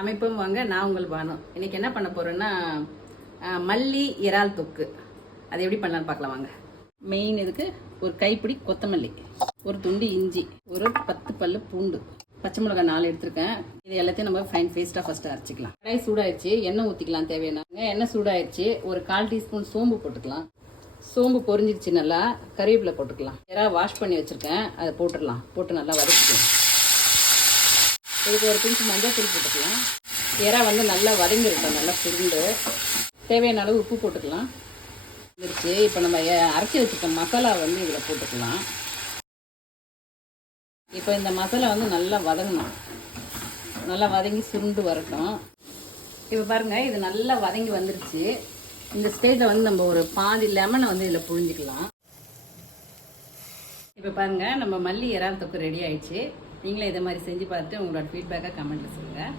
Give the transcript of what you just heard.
சமைப்போம் வாங்க, நான் உங்கள் பானு. இன்னைக்கு என்ன பண்ண போறேன்னா மல்லி இறால் தொக்கு. அது எப்படி பண்ணலான்னு பார்க்கலாம் வாங்க. மெயின் இதுக்கு ஒரு கைப்பிடி கொத்தமல்லி, ஒரு துண்டு இஞ்சி, ஒரு 10 பல்லு பூண்டு, பச்சை மிளகாய் 4 எடுத்திருக்கேன். இது எல்லாத்தையும் நம்ம ஃபைன் பேஸ்ட்டாக ஃபர்ஸ்ட் அரைச்சிக்கலாம். கடாய் சூடாயிடுச்சு, எண்ணெய் ஊற்றிக்கலாம் தேவையானாங்க. எண்ணெய் சூடாயிடுச்சு, ஒரு 1/4 டீஸ்பூன் சோம்பு போட்டுக்கலாம். சோம்பு பொரிஞ்சிருச்சு, நல்லா கறிவேப்பிலை போட்டுக்கலாம். இறா வாஷ் பண்ணி வச்சுருக்கேன், அதை போட்டுடலாம். போட்டு நல்லா வதக்கிக்கலாம். இதுக்கு ஒரு பிஞ்சு மஞ்சள் தூள் போட்டுக்கலாம். இறா வந்து நல்லா வதங்கிருக்கோம், நல்லா சுருண்டு. தேவையான அளவு உப்பு போட்டுக்கலாம். வந்துருச்சு. இப்போ நம்ம அரைச்சி வச்சுருக்க மசாலா வந்து இதில் போட்டுக்கலாம். இப்போ இந்த மசாலா வந்து நல்லா வதங்கணும், நல்லா வதங்கி சுருண்டு வரட்டும். இப்போ பாருங்கள், இது நல்லா வதங்கி வந்துருச்சு. இந்த ஸ்டேஜில் வந்து நம்ம ஒரு பாதி லெமனை வந்து இதில் புழிஞ்சிக்கலாம். இப்போ பாருங்கள், நம்ம மல்லி இறால் தொக்கு ரெடி ஆயிடுச்சு. நீங்களே இதை மாதிரி செஞ்சு பார்த்துட்டு உங்களோட ஃபீட்பேக்கை கமெண்ட்டில் சொல்லுங்கள்.